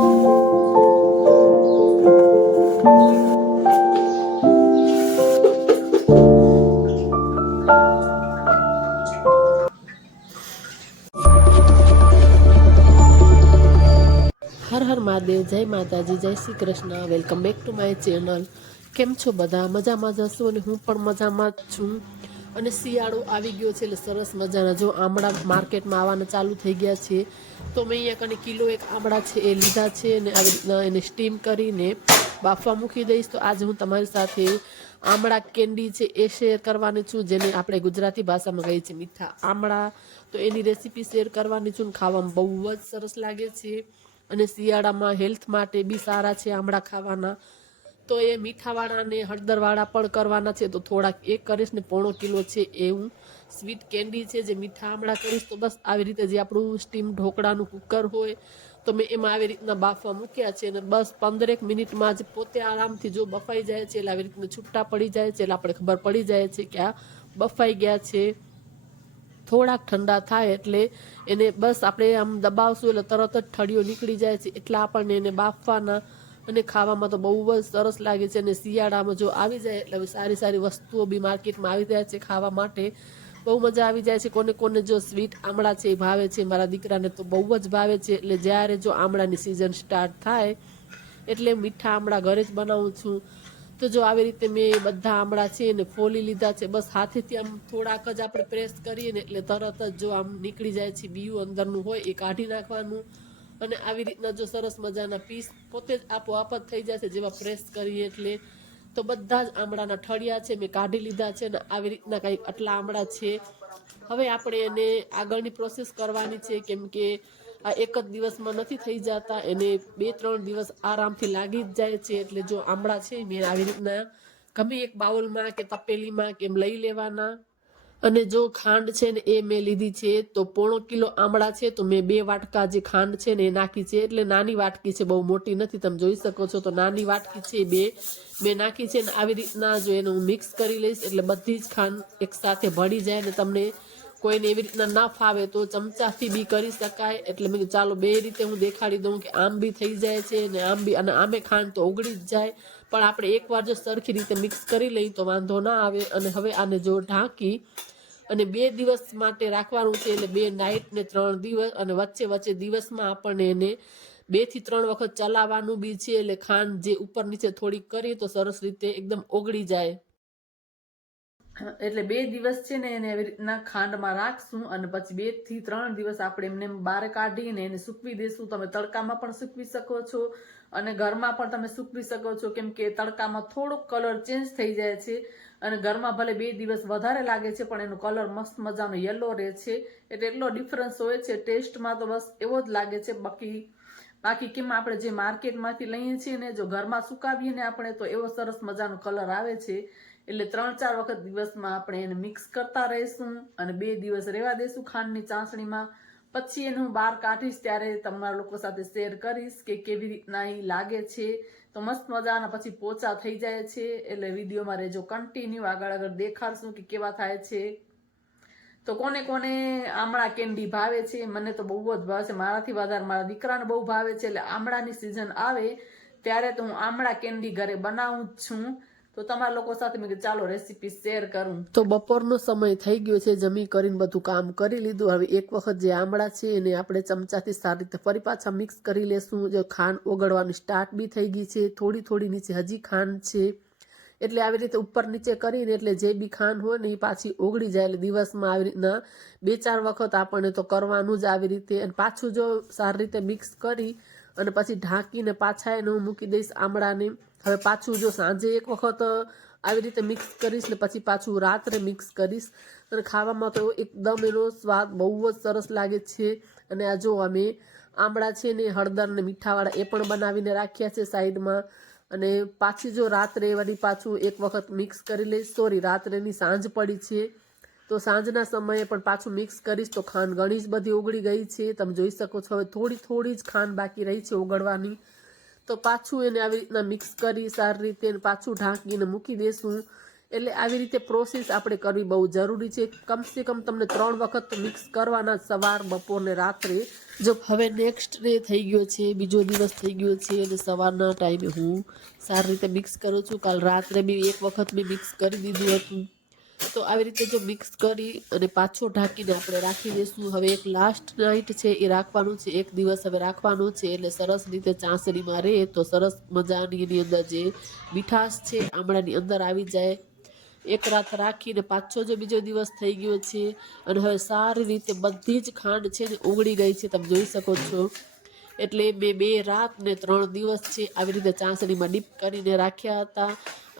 હર હર મહાદેવ, જય માતાજી, જય Shri Krishna. Welcome back to my channel. કેમ છો બધા? મજામાં જ હશો અને હું પણ મજામાં જ છું. અને શિયાળો આવી ગયો છે એટલે સરસ મજાના જો આમળા માર્કેટમાં આવવાના ચાલુ થઈ ગયા છે. તો મેં અહીંયા કને કિલો એક આમળા છે એ લીધા છે અને આવી રીતના એને સ્ટીમ કરીને બાફવા મૂકી દઈશ. તો આજે હું તમારી સાથે આમળા કેન્ડી છે એ શેર કરવાની છું, જેને આપણે ગુજરાતી ભાષામાં કહીએ છીએ મીઠા આમળા. તો એની રેસીપી શેર કરવાની છું. ખાવામાં બહુ જ સરસ લાગે છે અને શિયાળામાં હેલ્થ માટે બી સારા છે આમળા ખાવાના. તો એ મીઠાવાળા ને હળદરવાળા પણ કરવાના છે. તો થોડાક એક કરીશ ને 1.5 કિલો છે એ હું સ્વીટ કેન્ડી છે જે મીઠા આમળા કરીશ. તો બસ આવી રીતે જે આપણું સ્ટીમ ઢોકળાનું કુકર હોય તો મેં એમાં આવી રીતના બાફવા મૂક્યા છે અને બસ 15 મિનિટમાં જ પોતે આરામથી જો બફાઈ જાય છે એટલે આવી રીતના છૂટા પડી જાય છે એટલે આપણે ખબર પડી જાય છે કે આ બફાઈ ગયા છે. થોડાક ઠંડા થાય એટલે એને બસ આપણે આમ દબાવશું એટલે તરત જ ઠળીઓ નીકળી જાય છે. એટલા આપણને એને બાફવાના અને ખાવામાં તો બહુ જ સરસ લાગે છે. અને શિયાળામાં જો આવી જાય એટલે સારી સારી વસ્તુઓ બી માર્કેટમાં આવી જાય છે ખાવા માટે. બહુ મજા આવી જાય છે. કોને કોને જો સ્વીટ આમળા છે એ ભાવે છે, મારા દીકરાને તો બહુ જ ભાવે છે. એટલે જ્યારે જો આમળાની સિઝન સ્ટાર્ટ થાય એટલે મીઠા આમળા ઘરે જ બનાવું છું. તો જો આવી રીતે મેં બધા આમળા છે એને ફોલી લીધા છે. બસ હાથેથી આમ થોડાક જ આપણે પ્રેસ કરીએ ને એટલે તરત જ જો આમ નીકળી જાય છે. બીયું અંદરનું હોય એ કાઢી નાખવાનું અને આવી રીતના જો સરસ મજાના પીસ પોતે જ આપોઆપ જ થઈ જાય છે જેવા પ્રેસ કરીએ એટલે. તો બધા જ આમળાના ઠળિયા છે મેં કાઢી લીધા છે અને આવી રીતના કંઈક આટલા આમળા છે. હવે આપણે એને આગળની પ્રોસેસ કરવાની છે, કેમ કે આ એક જ દિવસમાં નથી થઈ જતા, એને 2-3 દિવસ આરામથી લાગી જ જાય છે. એટલે જો આમળા છે મેં આવી રીતના ગમે એક બાઉલમાં કે તપેલીમાં કે એમ લઈ લેવાના. અને જો ખાંડ છે ને એ મેં લીધી છે તો 1.5 કિલો આમળા છે તો મેં 2 વાટકા જે ખાંડ છે ને એ નાખી છે. એટલે નાની વાટકી છે, બહુ મોટી નથી, તમે જોઈ શકો છો. તો નાની વાટકી છે 2 મેં નાખી છે ને આવી રીતના જો એને હું મિક્સ કરી લઈશ એટલે બધી જ ખાંડ એકસાથે ભળી જાય. ને તમને કોઈને એવી રીતના ના ફાવે તો ચમચાથી બી કરી શકાય. એટલે મેં ચાલો 2 રીતે હું દેખાડી દઉં કે આમ બી થઈ જાય છે ને આમ બી. અને આમે ખાંડ તો ઓગળી જ જાય, પણ આપણે એકવાર જો સરખી રીતે મિક્સ કરી લઈએ તો વાંધો ના આવે. અને હવે આને જો ઢાંકી અને 2 દિવસ માટે રાખવાનું છે. એટલે 2 નાઇટ ને 3 દિવસ, અને વચ્ચે વચ્ચે દિવસમાં આપણને એને 2 થી 3 વખત ચલાવવાનું બી છે. એટલે ખાંડ જે ઉપર નીચે થોડીક કરી તો સરસ રીતે એકદમ ઓગળી જાય. એટલે 2 દિવસ છે ને એને એવી રીતના ખાંડમાં રાખશું અને પછી 2 થી 3 દિવસ આપણે એમને બહાર કાઢીને એને સૂકવી દઈશું. તમે તડકામાં પણ સૂકવી શકો છો અને ઘરમાં પણ તમે સૂકવી શકો છો, કેમ કે તડકામાં થોડોક કલર ચેન્જ થઈ જાય છે અને ઘરમાં ભલે 2 દિવસ વધારે લાગે છે પણ એનો કલર મસ્ત મજાનો યલો રહે છે. એટલે એટલો ડિફરન્સ હોય છે ટેસ્ટમાં, તો બસ એવો જ લાગે છે. બાકી કેમ આપણે જે માર્કેટમાંથી લઈએ છીએ ને, જો ઘરમાં સુકાવીએ ને આપણે તો એવો સરસ મજાનો કલર આવે છે. એટલે 3-4 વખત દિવસમાં આપણે એને મિક્સ કરતા રહીશું અને 2 દિવસ રહેવા દઈશું ખાંડની ચાસણીમાં. પછી એને હું બહાર કાઢીશ ત્યારે તમારા લોકો સાથે શેર કરીશ કે કેવી રીતના એ લાગે છે. તો મસ્ત મજાના પછી પોચા થઈ જાય છે. એટલે વિડીયોમાં રહેજો કન્ટિન્યુ, આગળ દેખાડશું કે કેવા થાય છે. તો કોને કોને આમળા કેન્ડી ભાવે છે? મને તો બહુ જ ભાવે છે. મારાથી વધારે મારા દીકરાને બહુ ભાવે છે. એટલે આમળાની સિઝન આવે ત્યારે તો હું આમળા કેન્ડી ઘરે બનાવું જ છું. તો તમારા લોકો સાથે મેં ચાલો રેસીપી શેર કરું. તો બપોરનો સમય થઈ ગયો છે, જમી કરીને બધું કામ કરી લીધું. હવે એક વખત જે આમળા છે એને આપણે ચમચાથી સારી રીતે ફરી પાછા મિક્સ કરી લેશું. જો ખાંડ ઓગળવાની સ્ટાર્ટ બી થઈ ગઈ છે, થોડી થોડી નીચે હજી ખાંડ છે. એટલે આવી રીતે ઉપર નીચે કરીને એટલે જે બી ખાંડ હોય ને એ પાછી ઓગળી જાય. એટલે દિવસમાં આવી રીતના 2-4 વખત આપણને તો કરવાનું જ આવી રીતે. અને પાછું જો સારી રીતે મિક્સ કરી અને પછી ઢાંકીને પાછા એને હું મૂકી દઈશ આમળાને. હવે પાછું જો સાંજે એક વખત આવી રીતે મિક્સ કરીશ ને પછી પાછું રાત્રે મિક્સ કરીશ. અને ખાવામાં તો એકદમ એનો સ્વાદ બહુ જ સરસ લાગે છે. અને આ જો અમે આમળા છે ને હળદર ને મીઠાવાળા એ પણ બનાવીને રાખ્યા છે સાઈડમાં. અને પાછી જો રાત્રે વળી પાછું એક વખત મિક્સ કરી લઈશ. સોરી, રાત્રેની સાંજ પડી છે તો સાંજના સમયે પણ પાછું મિક્સ કરીશ. તો ખાંડ ઘણી જ બધી ઓગળી ગઈ છે, તમે જોઈ શકો છો. હવે થોડી થોડી જ ખાંડ બાકી રહી છે ઓગળવાની. તો પાછું એને આવી રીતના મિક્સ કરી સારી રીતે પાછું ઢાંકીને મૂકી દેશું. એટલે આવી રીતે પ્રોસેસ આપણે કરવી બહુ જરૂરી છે. કમસે કમ તમને 3 વખત મિક્સ કરવાના, સવાર, બપોર ને રાત્રે. જો હવે નેક્સ્ટ ડે થઈ ગયો છે, બીજો દિવસ થઈ ગયો છે અને સવારના ટાઈમે હું સારી રીતે મિક્સ કરું છું. કાલ રાત્રે બી એક વખત મેં મિક્સ કરી દીધું હતું. તો આવી રીતે જો મિક્સ કરી અને પાછો ઢાંકીને આપણે રાખી દઈશું. હવે એક લાસ્ટ નાઇટ છે એ રાખવાનું છે, એક દિવસ હવે રાખવાનું છે, એટલે સરસ રીતે ચાસણીમાં રહે તો સરસ મજાની એની અંદર જે મીઠાશ છે આમળાની અંદર આવી જાય. એક રાત રાખીને પાછો જો બીજો દિવસ થઈ ગયો છે અને હવે સારી રીતે બધી જ ખાંડ છે ને ઓગળી ગઈ છે, તમે જોઈ શકો છો. એટલે મેં 2 રાત ને 3 દિવસ છે આવી રીતે ચાસણીમાં ડીપ કરીને રાખ્યા હતા.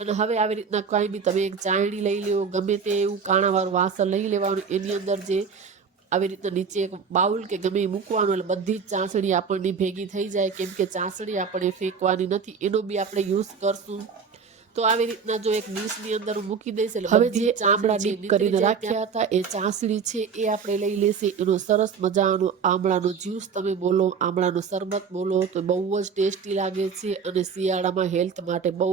અને હવે આવી રીતના કંઈ બી તમે એક ચાયણી લઈ લો, ગમે તે એવું કાણાવાળું વાસણ લઈ લેવાનું, એની અંદર જે આવી રીતના નીચે એક બાઉલ કે ગમે એ મૂકવાનું, એટલે બધી જ ચાસણી આપણને ભેગી થઈ જાય. કેમ કે ચાસણી આપણે ફેંકવાની નથી, એનો બી આપણે યુઝ કરશું. તો આવી રીતના જો એક ડીશની અંદર હું મૂકી દઈશ. એટલે હવે જે આમળા ડીપ કરીને રાખ્યા હતા એ ચાસણી છે એ આપણે લઈ લેશે. એનો સરસ મજાનો આમળાનો જ્યુસ તમે બોલો, આમળાનો શરબત બોલો, તો બહુ જ ટેસ્ટી લાગે છે અને શિયાળામાં હેલ્થ માટે બહુ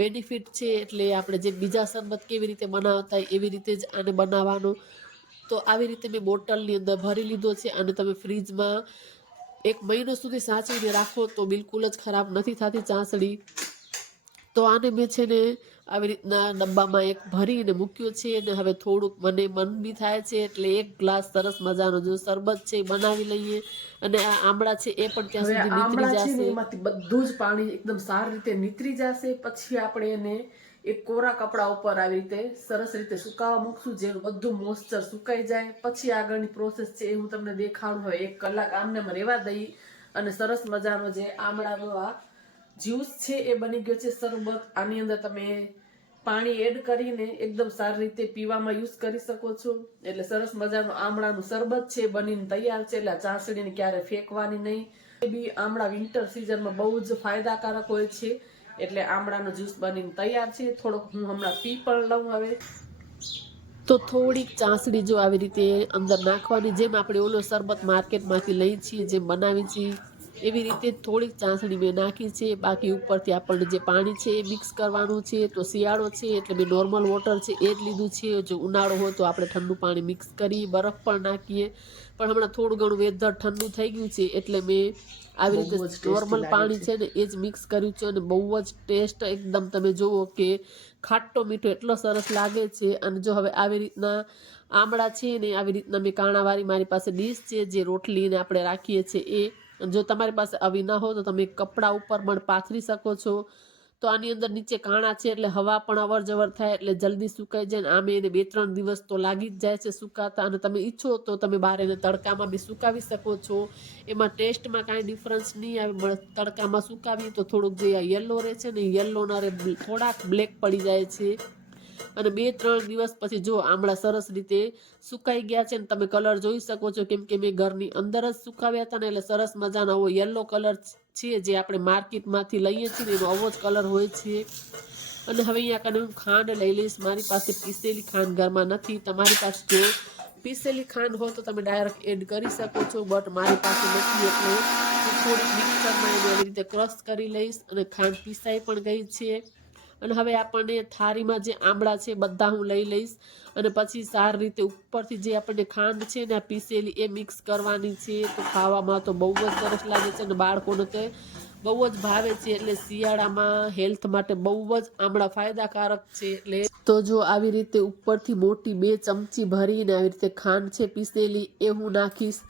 બેનિફિટ છે. એટલે આપણે જે બીજા શરબત કેવી રીતે બનાવતા એવી રીતે જ આને બનાવવાનો. તો આવી રીતે મેં બોટલની અંદર ભરી લીધો છે અને તમે ફ્રીજમાં 1 મહિનો સુધી સાચવીને રાખો તો બિલકુલ જ ખરાબ નથી થતી ચાસણી. તો આને મેં છે ને આવી રીતના ડબ્બામાં એક ભરીને મૂક્યો છે અને હવે થોડુંક મને મન બી થાય છે એટલે 1 ગ્લાસ સરસ મજાનો જો શરબત છે એ બનાવી લઈએ. અને આ આમળા છે એ પણ ત્યાં સુધી નીતરી જશે, એમાંથી બધું જ પાણી એકદમ સારી રીતે નીતરી જશે. પછી આપણે એને એક કોરા કપડા ઉપર આવી રીતે સરસ રીતે સુકાવા મૂકશું, જેનું બધું મોઇસ્ચર સુકાઈ જાય. પછી આગળની પ્રોસેસ છે એ હું તમને દેખાડું. હવે 1 કલાક આમને રહેવા દઈ અને સરસ મજાનો જે આમળાનો આ જ્યુસ છે એ બની ગયો છે શરબત. આની અંદર તમે પાણી એડ કરીને એકદમ સારી રીતે પીવામાં યુઝ કરી શકો છો. એટલે સરસ મજાનું આમળાનું શરબત છે બનીને તૈયાર છે. એટલે ચાસણીને ક્યારે ફેંકવાની નહીં. એ બી આમળા વિન્ટર સિઝનમાં બહુ જ ફાયદાકારક હોય છે. એટલે આમળાનો જ્યુસ બનીને તૈયાર છે. થોડોક હું હમણાં પી પણ લઉં. હવે તો થોડીક ચાસણી જો આવી રીતે અંદર નાખવાની, જેમ આપણે ઓલો શરબત માર્કેટમાંથી લઈ છીએ, જેમ બનાવી છીએ એવી રીતે થોડીક ચાસણી મેં નાખી છે. બાકી ઉપરથી આપણને જે પાણી છે એ મિક્સ કરવાનું છે. તો શિયાળો છે એટલે મેં નોર્મલ વોટર છે એ જ લીધું છે. જો ઉનાળો હોય તો આપણે ઠંડુ પાણી મિક્સ કરી બરફ પણ નાખીએ. પણ હમણાં થોડું ઘણું વેધર ઠંડુ થઈ ગયું છે એટલે મેં આવી રીતે નોર્મલ પાણી છે ને એ જ મિક્સ કર્યું છે. અને બહુ જ ટેસ્ટ એકદમ તમે જુઓ કે ખાટો મીઠો એટલો સરસ લાગે છે. અને જો હવે આવી રીતના આમળા છે ને આવી રીતના મેં કાણાવાળી મારી પાસે ડીશ છે જે રોટલીને આપણે રાખીએ છીએ એ. જો તમારી પાસે આવી ના હોય તો તમે કપડા ઉપર પણ પાથરી શકો છો. તો આની અંદર નીચે કાણા છે એટલે હવા પણ અવર જવર થાય એટલે જલ્દી સુકાઈ જાય. ને આમે એને 2-3 દિવસ તો લાગી જ જાય છે સુકાતા. અને તમે ઈચ્છો તો તમે બહાર એને તડકામાં બી સુકાવી શકો છો. એમાં ટેસ્ટમાં કાંઈ ડિફરન્સ નહીં આવે. તડકામાં સુકાવીએ તો થોડુંક જે યલો રહે છે ને યલોના રે થોડાક બ્લેક પડી જાય છે. અને 2-3 દિવસ પછી જો આમળા સરસ રીતે સુકાઈ ગયા છે ને તમે કલર જોઈ શકો છો. કેમ કે મેં ઘરની અંદર જ સુકાવ્યા હતા ને એટલે સરસ મજાનો આવો યલો કલર છે જે આપણે માર્કેટમાંથી લઈએ છીએ એનો આવો જ કલર હોય છે. અને હવે અહીંયા કને હું ખાંડ લઈ લઈશ. મારી પાસે પીસેલી ખાંડ ઘરમાં નથી. તમારી પાસે જો પીસેલી ખાંડ હોય તો તમે ડાયરેક્ટ એડ કરી શકો છો, બટ મારી પાસે નથી એટલે હું થોડીક મિક્સરમાં એને એવી રીતે ક્રશ કરી લઈશ. અને ખાંડ પીસાઈ પણ ગઈ છે. અને હવે આપણને થાળીમાં જે આમળા છે બધા હું લઈ લઈશ. અને પછી સારી રીતે ઉપરથી જે આપણને ખાંડ છે ને પીસેલી એ મિક્સ કરવાની છે. તો ખાવામાં તો બહુ જ સરસ લાગે છે અને બાળકોને તે બહુ જ ભાવે છે. એટલે શિયાળામાં હેલ્થ માટે બહુ જ આમળા ફાયદાકારક છે. એટલે તો જો આવી રીતે ઉપરથી મોટી 2 ચમચી ભરીને આવી રીતે ખાંડ છે પીસેલી એ હું નાખીશ.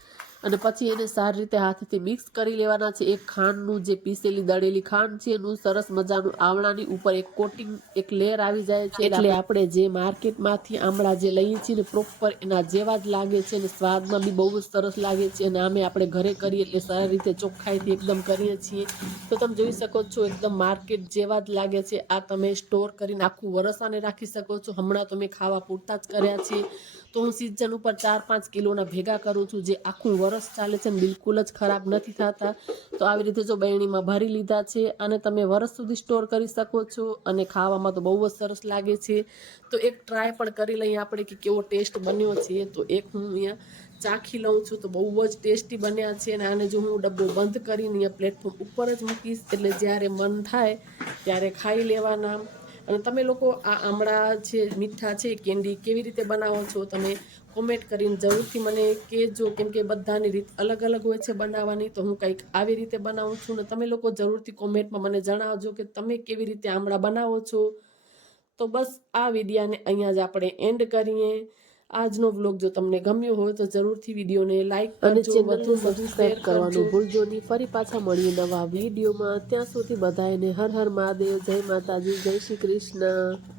અને પછી એને સારી રીતે હાથથી મિક્સ કરી લેવાના છે. એક ખાંડનું જે પીસેલી દળેલી ખાંડ છે એનું સરસ મજાનું આમળાની ઉપર એક કોટિંગ એક લેયર આવી જાય છે. એટલે આપણે જે માર્કેટમાંથી આમળા જે લઈએ છીએ ને પ્રોપર એના જેવા જ લાગે છે. અને સ્વાદમાં બી બહુ જ સરસ લાગે છે. અને આમે આપણે ઘરે કરીએ એટલે સારી રીતે ચોખ્ખાઈથી એકદમ કરીએ છીએ. તો તમે જોઈ શકો છો એકદમ માર્કેટ જેવા જ લાગે છે. આ તમે સ્ટોર કરીને આખું વરસ આને રાખી શકો છો. હમણાં તો મેં ખાવા પૂરતા જ કર્યા છે. તો હું સિઝન ઉપર 4-5 કિલોના ભેગા કરું છું જે આખું વરસ ચાલે છે ને બિલકુલ જ ખરાબ નથી થતા. તો આવી રીતે જો બરણીમાં ભરી લીધા છે અને તમે વરસ સુધી સ્ટોર કરી શકો છો. અને ખાવામાં તો બહુ જ સરસ લાગે છે. તો એક ટ્રાય પણ કરી લઈએ આપણે કે કેવો ટેસ્ટ બન્યો છે. તો એક હું અહીંયા ચાખી લઉં છું. તો બહુ જ ટેસ્ટી બન્યા છે. અને આને જો હું ડબ્બો બંધ કરીને અહીંયા પ્લેટફોર્મ ઉપર જ મૂકીશ એટલે જ્યારે મન થાય ત્યારે ખાઈ લેવાના. અને તમે લોકો આ આમળા છે મીઠા છે કેન્ડી કેવી રીતે બનાવો છો તમે કોમેન્ટ કરીને જરૂરથી મને કહેજો, કેમ કે બધાની રીત અલગ અલગ હોય છે બનાવવાની. તો હું કંઈક આવી રીતે બનાવું છું ને તમે લોકો જરૂરથી કોમેન્ટમાં મને જણાવજો કે તમે કેવી રીતે આમળા બનાવો છો. તો બસ આ વિડીયાને અહીંયા જ આપણે એન્ડ કરીએ. આજનો વ્લોગ જો તમને ગમ્યો હોય તો જરૂરથી વિડીયોને લાઈક અને ચેનલને સબસ્ક્રાઇબ કરવાનું ભૂલજો નહીં. ફરી પાછા મળીએ નવા વિડીયોમાં. ત્યાં સુધી બધાને હર હર મહાદેવ, જય માતાજી, જય શ્રી કૃષ્ણ.